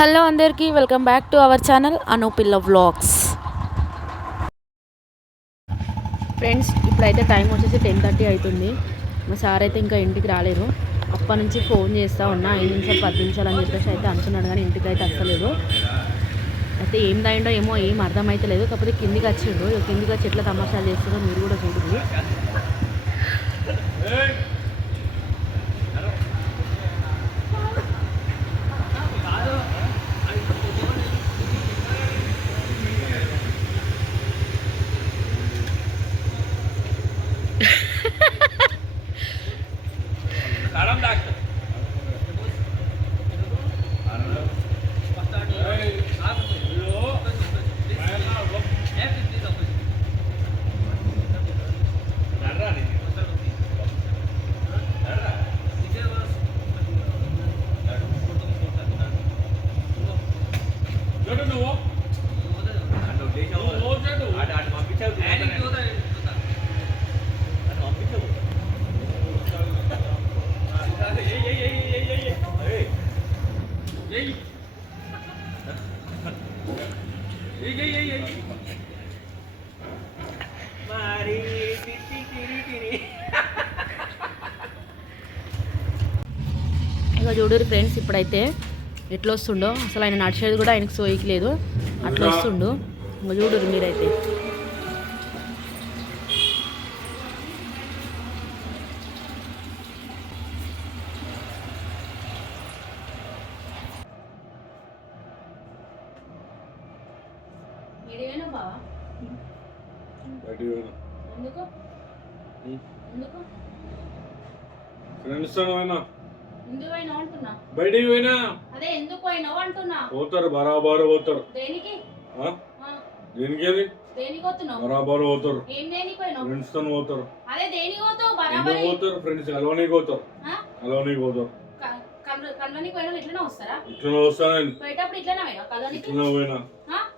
Hello అందరికీ welcome back to our channel Anupilla vlogs. Friends ఇప్పుడైతే time వచ్చేసి 10:30 అవుతుంది. మా సార్ అయితే ఇంకా ఇంటికి రాలేదు. అప్పటి నుంచి ఫోన్ చేస్తూ ఉన్నా 5 నిమిషాలు 10 నిమిషాలు అని చెప్పేసి అయితే అనుకున్నాడు, కానీ ఇంటికి అయితే వస్తలేదు. అయితే ఏం దాయిండో ఏమో ఏం అర్థమైతే లేదు. కాకపోతే కిందికి వచ్చిండు. కిందికి వచ్చి ఎట్లా తమాషాలు చేస్తుందో మీరు కూడా చూడండి. ఇక చూడరు ఫ్రెండ్స్, ఇప్పుడైతే ఎట్లా వస్తుండో అసలు. ఆయన నడిచేది కూడా ఆయనకు సోయికి లేదు, అట్లా వస్తుండు. ఇంకా చూడరు మీరైతే. బయటికి పోయినా అదే ఎందుకు పోయినావు అంటున్నా. పోతారు బరాబరు పోతారు. దేనికి? దేనికి అది? దేనికి పోతున్నావు? బరాబరు పోతారు. ఏం దేనికి పోయినావు? ఫ్రెండ్స్ తో పోతారు. అదే దేనికి పోతావు? బరాబరు పోతారు. ఫ్రెండ్స్ కలవనీకి పోతారు. కలవనీకి పోతారు. కలవనీకి పోయినా ఇట్లనే వస్తారా? ఇట్లనే వస్తాను నేను. పోయేటప్పుడు ఇట్లనే పోయినా? కలవనీకి ఇట్లనే పోయినా.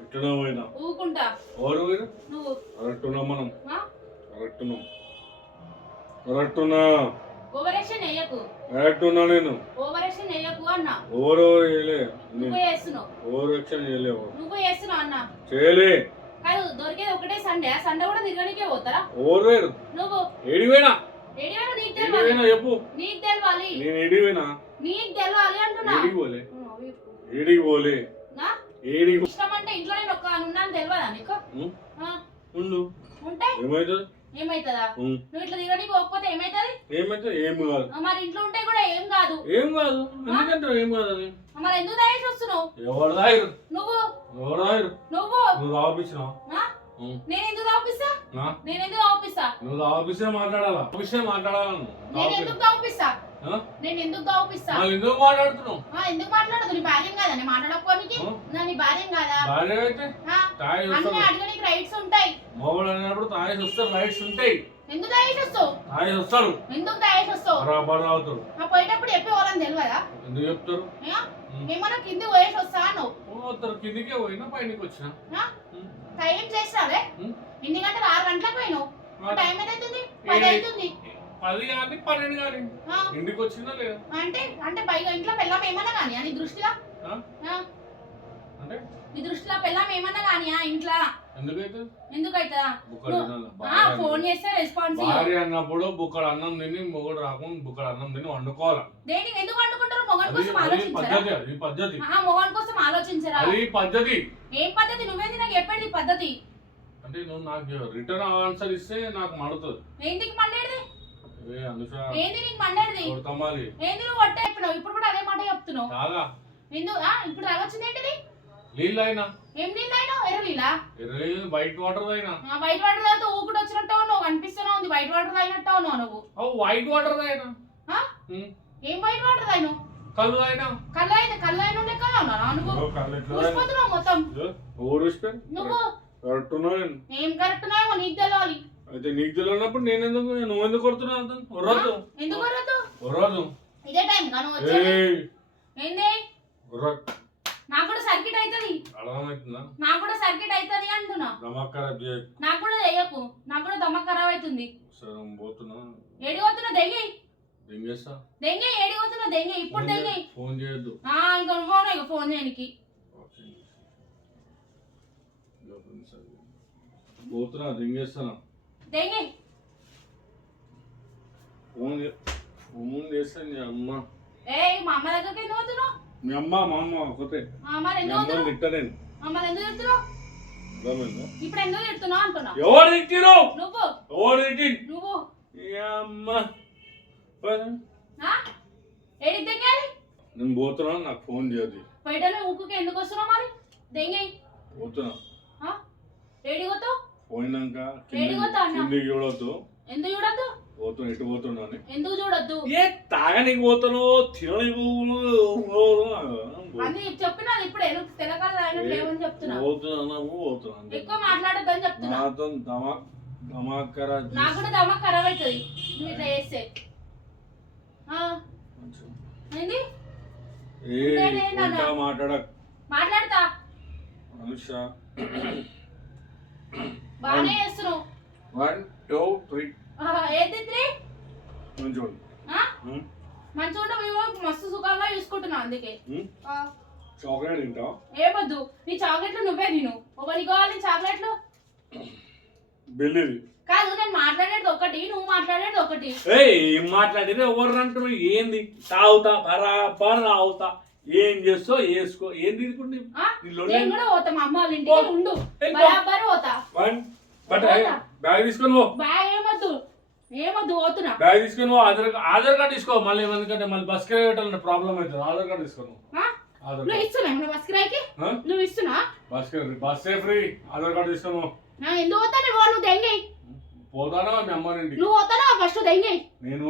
ఇట్లనే పోయినా. ఊకుంటా. ఎవరు పోయినా? నువ్వు. కరెక్ట్ ఉన్నాం మనం. కరెక్ట్ ఉన్నాం. కరెక్ట్ ఉన్నా. ఓవరాక్షన్ చేయకు. కరెక్ట్ ఉన్నా నేను. ఓవరాక్షన్ చేయకు అన్నా. ఓవర్ చేయలే. నువ్వు చేస్తున్నావు. ఓవరాక్షన్ చేయలేవు. నువ్వు చేస్తున్నావు అన్నా. చేయలే. కాదు, దొరికేది ఒకటే సండే. సండే కూడా తిరగనికే పోతారా? ఓవర్ వేరు. నువ్వు ఏడివేనా? ఏడివేనా నీకు తెలియాలి. ఏడివేనా చెప్పు. నీకు తెలియాలి. నేను ఏడివేనా? నీకు తెలియాలి అంటున్నా. ఏడికి పోలే. ఏడికి పోలే. నా ఏడికి ఇష్టం అంటే ఇంట్లో నేను ఒక్క ఉన్నాను తెలియదా నీకు? ఉండు. ఉంటే ఏమైతుంది? ఏమైతుందా? నువ్వు ఇట్లా తిరగడానికి పోకపోతే ఏమైతుంది? ఏమైతుంది? ఏం కాదు. మరి ఇంట్లో ఉంటే కూడా ఏం కాదు. ఏం కాదు ఎందుకంటే ఏం కాదు. మరి ఎందుకు దాయేసి వస్తున్నావు? ఎవరు దాయరు? నువ్వు. ఎవరు దాయరు? నువ్వు. నువ్వు దాపిస్తున్నావు. నేను ఎందుకు దాపిస్తా? నేను ఎందుకు దాపిస్తా? నువ్వు దాపిస్తే మాట్లాడాలా? మాట్లాడాలను. నేను ఎందుకు దాపిస్తా? నేను ఎందుకు దాపిస్తా? ఎందుకు మాట్లాడుతున్నావు? ఎందుకు మాట్లాడదు? నీ భార్యం కాదా? నేను మాట్లాడకపోనికి నీ భార్యం కాదా? భార్య అయితే అన్ని అడగడానికి రైట్స్ ఉంటాయి. మొబైల్ అన్నప్పుడు తాగేసి వస్తారు, రైట్స్ ఉంటాయి. ఎందుకు తాగేసి వస్తావు? తాగేసి వస్తారు. ఎందుకు తాగేసి వస్తావు? బరాబర్ అవుతారు. పోయేటప్పుడు చెప్పే వాళ్ళని తెలియదా? ఎందుకు చెప్తారు? ఏమన్నా కింది పోయేసి వస్తా అన్నావు. కిందికే పోయినా పైనకి వచ్చినా. టైం చేస్తావే? ఎన్ని గంటలు? 6 గంటలకు పోయినావు. టైం ఏదైతుంది? 10 అవుతుంది. 10 కానీ 12 కానీ ఇంటికి వచ్చిందా లేదా? అంటే అంటే పైగా ఇంట్లో పెళ్ళాం ఏమన్నా కానీ నీ దృష్టిలో? అంటే నీ దృష్టిలో పెళ్ళాం ఏమన్నా కానీ ఇంట్లో ఎందుకైతుందా? ఫోన్ చేస్తే రెస్పాన్స్ భార్య అన్నప్పుడు బుక్కడు అన్నం తిని మొగుడు రాకుండా బుక్కడు అన్నం తిని వండుకోవాలి. దేనికి ఎందుకు వండుకుంటారు? మొగన్ కోసం ఆలోచించరా? పద్ధతి. మొగన్ కోసం ఆలోచించరా? అది పద్ధతి. ఏం పద్ధతి? నువ్వేంది నాకు చెప్పేది పద్ధతి? అంటే నువ్వు నాకు రిటర్న్ ఆన్సర్ ఇస్తే నాకు మండుతుంది. ఏంటికి మండేది? ఏంది నీకు మండేది? ఏంది నువ్వు వట్ట చెప్పినావు? ఇప్పుడు కూడా అదే మాట చెప్తున్నావు. ఎందుకు ఇప్పుడు తాగొచ్చింది ఏంటిది? నీళ్ళు అయినా. ఏం నీళ్ళు అయినా? ఎర్రలీలా? ఎర్రలీలు వైట్ వాటర్ అయినా. వైట్ వాటర్ తాగితే ఊపిరి వచ్చినట్టు నువ్వు కనిపిస్తున్నావు. ఉంది వైట్ వాటర్ తాగినట్టు నువ్వు. వైట్ వాటర్ తాగినా. ఏం వైట్ వాటర్ తాగినావు? కళ్ళు తాగినా. కళ్ళు అయినా కళ్ళు అయినా లెక్క నువ్వు మొత్తం. నువ్వు ఏం కరెక్ట్ ఉన్నాయో నీకు తెలియాలి. అయితే నీకు తెలియనప్పుడు నేను ఎందుకు నువ్వు ఎందుకు కొడుతున్నావు? ఎందుకు కొరదు? ఇదే టైం ఏంది? నాకు కూడా సర్కిట్ అవుతుంది. నాకు కూడా సర్కిట్ అవుతుంది అంటున్నా. నాకు కూడా చెయ్యకు. నాకు కూడా దమ ఖరాబ్ అవుతుంది. ఏడి పోతున్నా? దెంగి ఏడి పోతున్నా? దెంగి ఇప్పుడు దెంగి. ఫోన్ చేయొద్దు. ఇంకా ఫోన్ చేయనికి. పోతున్నా దింగేస్తానా దెంగే ఫోన్ చేస్తాను మీ అమ్మ. మా అమ్మ దగ్గరికి ఎందుకు పోతున్నావు? మీ అమ్మ మా అమ్మ ఒకటే మరి ఎందుకు పోతున్నావు? తిట్టలేను. మరి ఎందుకు తిడుతున్నావు? ఇప్పుడు ఎందుకు తిడుతున్నావు అంటున్నా. ఎవరు తిట్టిరు? నువ్వు. ఎవరు తిట్టి? నువ్వు. అమ్మ ఏడికి దెంగాలి? నేను పోతున్నా, నాకు ఫోన్ చేయదు. బయటలో ఊకుకి ఎందుకు వస్తున్నావు మరి? దెంగే పోతున్నా. ఏడికి పోతావు? పోయినాక ఏడికి పోతావు అన్న? కిందికి చూడొద్దు. ఎందుకు చూడొద్దు? పోతున్నా, ఇటు పోతున్నా. ఎందుకు చూడొద్దు? ఏ తాగనికి పోతాను, తినడానికి అని చెప్పినా ఇప్పుడే తెలకాల లేవని చెప్తున్నా. పోతున్నా ఎక్కువ మాట్లాడొద్దని చెప్తున్నా. నాకు కూడా దమాక్ ఖరాబ్ అవుతుంది నువ్వు ఇట్లా చేస్తే. ఏంది మాట్లాడతా? బాగానే చేస్తున్నావు. 1 2 3 ఏంటి 3 మంచిగా ఉంటావు. మస్తు సుఖంగా చూసుకుంటున్నా అందుకే. చాక్లెట్ తింటా? ఏమొద్దు, నీ చాక్లెట్లు నువ్వే తిను. ఒకరికి కావాలి చాక్లెట్లు. బెల్లిది కాదు, నేను మాట్లాడేది ఒకటి, నువ్వు మాట్లాడేది ఒకటి. ఏం మాట్లాడేది? ఎవరు అంటున్నావు? ఏంది? తాగుతా బరాబర్ తాగుతా. ఏం చేస్తో వేసుకో. ఏం తీసుకుంటే నేను కూడా పోతా మా అమ్మ వాళ్ళ ఇంటికి. ఉండు, బరాబర్ పోతా. బ్యాగ్ తీసుకొని పో. బ్యాగ్ ఏమొద్దు పోతున్నా. బ్యాగ్ తీసుకొని పో. ఆధార్ కార్డు తీసుకో. మళ్ళీ ఎందుకంటే మళ్ళీ బస్ కిరాయి పెట్టాలంటే ప్రాబ్లం అవుతుంది. ఆధార్ కార్డు తీసుకోను. నువ్వు ఇస్తున్నా బస్ కిరాయికి? నువ్వు ఇస్తున్నా? Bus free. ఆధార్ కార్డు తీసుకోను. ఎందుకు పోతా? నువ్వు దెంగే పోతానా మీ అమ్మ ఇంటికి? నువ్వు పోతానా? ఫస్ట్ దెంగే. నేను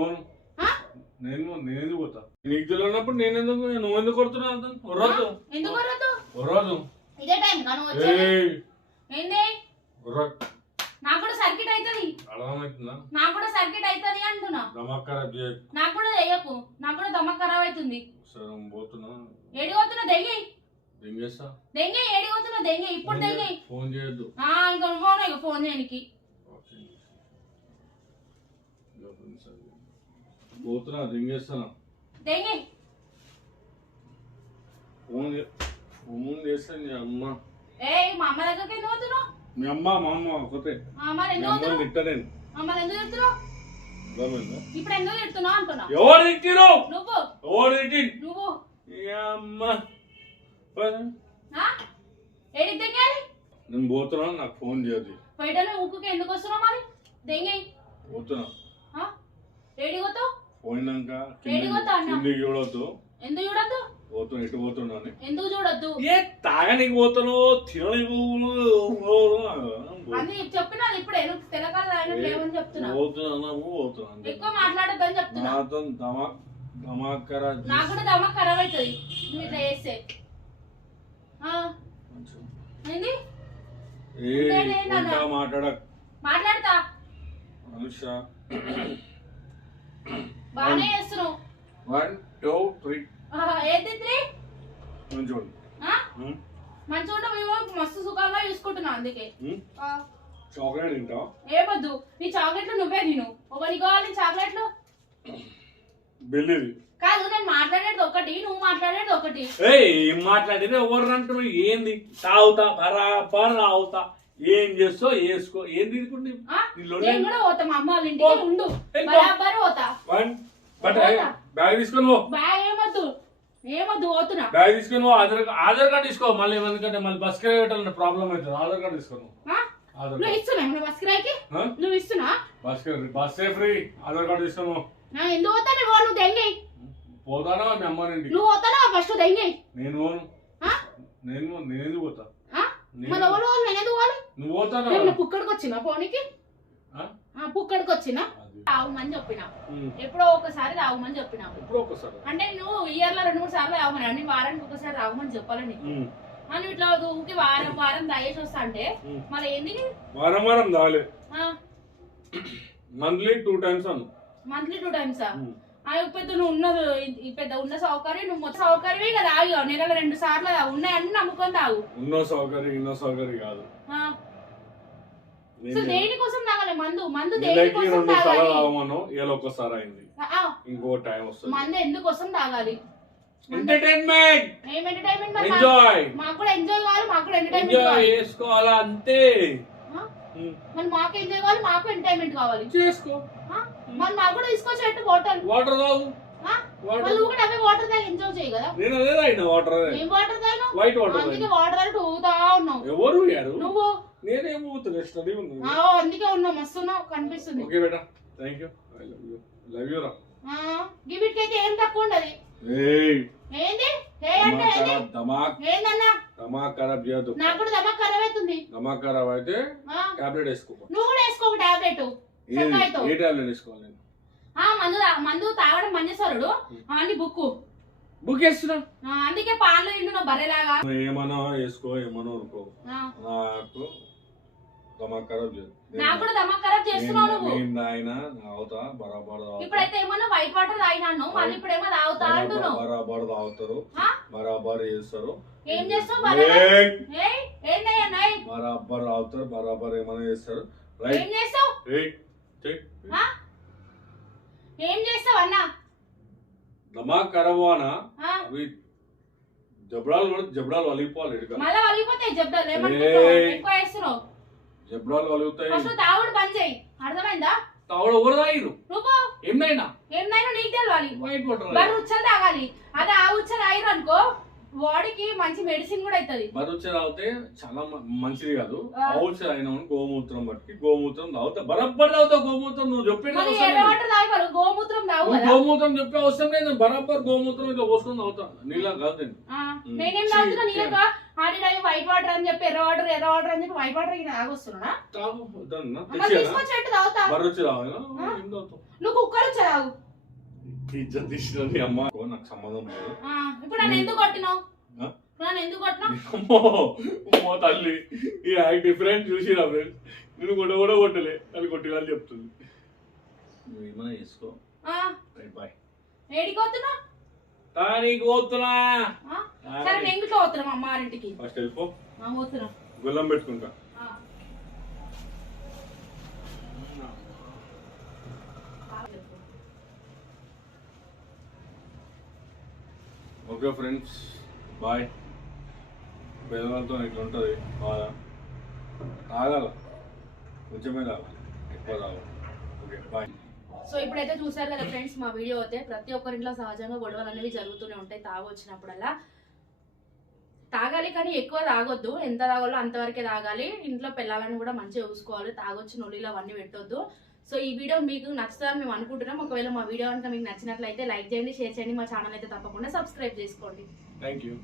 ఎందుకు పోతా? నీకు తెలియనప్పుడు నేను ఎందుకు? నువ్వు ఎందుకు కొడుతున్నావు? ఒర్రదు. ఎందుకు ఒర్రదు? ఒర్రదు. ఇదే టైం ఏంది? నాకు కూడా సర్కిట్ అవుతుంది. అర్థమవుతుందా? నాకు కూడా సర్కిట్ అవుతుంది అంటున్నా. దమాక్ ఖరాబ్ చేయకు. నాకు కూడా చెయ్యకు. నాకు కూడా దమాక్ ఖరాబ్ అవుతుంది. సరే పోతున్నా. ఏడి పోతున్నా? దెంగే. దెంగేస్తా. దెంగే. ఏడి పోతున్నా? దెంగే. ఇప్పుడు దెంగే. ఫోన్ చేయొద్దు. ఇంకా ఫోన్ చేయనికి. పోతున్నా దింగేస్తానా? దెంగే. ఫోన్ చేస్తాను మీ అమ్మ. మా అమ్మ దగ్గరికి ఎందుకు పోతున్నావు? మీ అమ్మ మా అమ్మ ఒకటే తిట్టలేను. ఎందుకు తిడుతున్నావు? ఇప్పుడు ఎందుకు తిడుతున్నావు అంటున్నా. ఎవరు తిట్టిరు? నువ్వు. ఎవరు తిట్టి? నువ్వు. అమ్మ ఏడికి దెంగాలి? నేను పోతున్నా, నాకు ఫోన్ చేయదు. బయటలో ఊకుకి ఎందుకు వస్తున్నావు మరి? దెంగే. పోతున్నా. ఏడికి పోతావు? పోయినాక కిందికి చూడొద్దు. ఎందుకు చూడొద్దు? పోతున్నా, ఇటు పోతున్నా. ఎందుకు చూడొద్దు? ఏ తాగనికి పోతాను, తినడానికి అని చెప్పినా ఇప్పుడే తెలకాల లేవని చెప్తున్నా. పోతున్నా ఎక్కువ మాట్లాడొద్దని చెప్తున్నా. నాకు కూడా దమాక్ ఖరాబ్ అవుతుంది నువ్వు ఇట్లా చేస్తే. ఏంది? మాట్లాడతా? బాగానే చేస్తున్నావు. 1 2 3 ఏంటి 3 మంచిగా ఉంటావు. మస్తు సుఖంగా చూసుకుంటున్నా అందుకే. చాక్లెట్ తింటా? ఏమొద్దు, నీ చాక్లెట్లు నువ్వే తిను. ఒకరికి కావాలి చాక్లెట్లు. బెల్లిది కాదు, నేను మాట్లాడేది ఒకటి, నువ్వు మాట్లాడేది ఒకటి. ఏం మాట్లాడేది? ఎవరు అంటున్నావు? ఏంది? తాగుతా బరాబర్ తాగుతా. ఏం చేస్తో వేసుకో. ఏం తీసుకుంటే నేను కూడా పోతా మా అమ్మ వాళ్ళ ఇంటికి. ఉండు, బరాబర్ పోతా. బ్యాగ్ తీసుకొని పో. బ్యాగ్ ఏమొద్దు పోతున్నా. బ్యాగ్ తీసుకొని పో. ఆధార్ కార్డు తీసుకో. మళ్ళీ ఎందుకంటే మళ్ళీ బస్ కిరాయి పెట్టాలంటే ప్రాబ్లం అవుతుంది. ఆధార్ కార్డు తీసుకోను. నువ్వు ఇస్తున్నా బస్ కిరాయికి? నువ్వు ఇస్తున్నా? Bus free. ఆధార్ కార్డు తీసుకోను. ఎందుకు పోతా? నువ్వు దెంగే. పోతానా మీ అమ్మ ఇంటికి? నువ్వు పోతానా? ఫస్ట్ దెంగే. నేను ఎందుకు పోతా? నువ్వు పోతానా? పుక్కడికి వచ్చినా పోనీకి? పుక్కడికి వచ్చినా తాగమని చెప్పినా. ఎప్పుడో ఒకసారి తాగమని చెప్పినా. అంటే నువ్వు ఇయర్ లో 2-3 సార్లు తాగమని, అన్ని వారానికి ఒకసారి తాగమని చెప్పాలి నీకు. అని ఇట్లా ఊరికి వారం తాగేసి వస్తా అంటే మరి ఏంది? వారం తాగలే. మంత్లీ 2 టైమ్స్ అను. మంత్లీ 2 టైమ్సా? పెద్ద నువ్వు ఉన్న సౌకర్యం, నువ్వు మొత్తం సౌకర్యమే కదా. తాగు నెలలో 2 సార్లు ఉన్నాయి అన్ని నమ్ముకొని తాగు. ఉన్న సౌకర్యం కాదు. దేనికోసం తాగాలి? మందు దేనికోసం తాగాలి? ఒకసారి అయింది. ఇంకో టైం వస్తుంది. మందు ఎందుకోసం తాగాలి? ఎంటర్టైన్మెంట్ ఏం ఎంటర్టైన్మెంట్ ఎంజాయ్ మాకు కూడా ఎంజాయ్ కావాలి, మాకు కూడా ఎంటర్టైన్మెంట్ ఎంజాయ్ కావాలి. చేసుకోవాలా అంతే. మరి మాకు ఎంజాయ్ కావాలి, మాకు ఎంటర్టైన్మెంట్ కావాలి. చేసుకో. మరి మాకు కూడా తీసుకొచ్చేట్టు వాటర్ వాటర్ తాగు. వాళ్ళు కూడా అవే వాటర్ తాగి ఎంజాయ్ చేయి కదా. నేను అదే తాగిన వాటర్. ఏం వాటర్ తాగినా? White water. అందుకే వాటర్ తాగి ఊగుతా ఉన్నావు. ఎవరు యారు? నువ్వు. నేనేం ఊగుతున్నా, స్టడీ ఉంది. అందుకే ఉన్నావు, మస్తున్నావు, కనిపిస్తుంది. Okay beta, thank you, I love you రా. గివ్ ఇట్ అయితే ఏం తక్కువ ఉండదు. ఏంది దమాక్ ఏందన్నా? దమాక్ ఖరాబ్ చేయొద్దు. నాకు కూడా దమాక్ ఖరాబ్ అవుతుంది. దమాక్ ఖరాబ్ అయితే టాబ్లెట్ వేసుకో. నువ్వు కూడా వేసుకో టాబ్లెట్. ఏ టాబ్లెట్ వేసుకోవాలి? మందు తాగడం మంజేశ్వరుడు అని బుక్ వేస్తున్నా. అందుకే పాలు ఇండు బర్రెలాగా. ఏమన్నా వేసుకో, ఏమన్నా ఊరుకో. నాకు దమాక్ ఖరాబ్ చేయదు. నాకు కూడా దమాక్ ఖరాబ్ చేస్తున్నావు నువ్వు. నేను తాగినా తాగుతా, బరాబర్ తాగుతా. ఇప్పుడైతే ఏమన్నా వైట్ వాటర్ తాగినాను, మళ్ళీ ఇప్పుడు ఏమో తాగుతా అంటున్నావు. బరాబర్ తాగుతారు, బరాబర్ చేస్తారు. ఏం చేస్తావు? బరాబర్ తాగుతారు, బరాబర్ ఏమైనా చేస్తారు. ఏం చేస్తావు? ఏం చేస్తావు అన్న? దమాక్ ఖరాబ్ అనా అవి జబ్రాలు కూడా జబ్రాలు వలిగిపోవాలి. మళ్ళీ వలిగిపోతాయి జబ్రాలు. ఏమంటున్నావు? ఎక్కువ వేస్తున్నావు. జబ్రాలు వలుగుతాయి. ఫస్ట్ తాగుడు బంద్ చేయి, అర్థమైందా? తాగుడు ఎవరు తాగిరు? నువ్వు. ఏమైనా నీకు తెలవాలి. వైట్ వాటర్ బర్రె ఉచ్చలు తాగాలి. అదే ఆ ఉచ్చలు తాగిరు అనుకో బాడీకి మంచి మెడిసిన్ కూడా అవుతుంది. బరుచ్చ తాగితే చాలా మంచిది కాదు. ఆవుచ అయినా గోమూత్రం బట్టి గోమూత్రం తాగుతా, బరబ్బర్ తాగుతా. గోమూత్రం నువ్వు చెప్పే గోమూత్రం గోమూత్రం చెప్పే అవసరం లేదు. బరబ్బర్ గోమూత్రం ఇట్లా పోసుకొని తాగుతా, నీళ్ళ కాదు. నేనేం తాగుతున్నా నీళ్ళగా? వైట్ వాటర్ అని చెప్పి ఎర్ర వాటర్ అని చెప్పి వైట్ వాటర్ తాగొస్తున్నా. బరుచ్చ తాగు. నువ్వు కుక్కర్ వచ్చా తాగు. ఇజ్జత్ తీసినది అమ్మ, నాకు సంబంధం లేదు. ఇప్పుడు నన్ను ఎందుకు కొట్టినావు? అమ్మో తల్లి, ఈ యాక్ట్ డిఫరెంట్ చూసిరా ఫ్రెండ్స్. నేను కూడా కొట్టలే, అది కొట్టినా అని చెప్తుంది. నువ్వు ఏమైనా చేసుకో. బాయ్. ఏడిపోతున్నా? తానికి పోతున్నా. సరే నేను ఇంట్లో పోతున్నా మా అమ్మారింటికి. ఫస్ట్ వెళ్ళిపో. పోతున్నా. గుల్లం పెట్టుకుంటా. Okay friends, bye. పేదవాళ్ళతో ఇట్లా ఉంటుంది బాధ. తాగాల, కొంచెమే తాగాలి, ఎక్కువ తాగాలి. Okay bye. సో ఇప్పుడైతే చూసారు కదా ఫ్రెండ్స్, మా వీడియో అయితే ప్రతి ఒక్కరింట్లో సహజంగా గొడవలు అనేవి జరుగుతూనే ఉంటాయి. తాగొచ్చినప్పుడల్లా తాగాలి, కానీ ఎక్కువ తాగొద్దు. ఎంత తాగాలో అంతవరకే తాగాలి. ఇంట్లో పిల్లలను కూడా మంచిగా చూసుకోవాలి. తాగొచ్చి నొల్లిలో అవన్నీ పెట్టొద్దు. సో ఈ వీడియో మీకు నచ్చుతుందని మేము అనుకుంటున్నాం. ఒకవేళ మా వీడియో కనుక మీకు నచ్చినట్లయితే లైక్ చేయండి, షేర్ చేయండి. మా ఛానల్ అయితే తప్పకుండా సబ్స్క్రైబ్ చేసుకోండి. Thank you.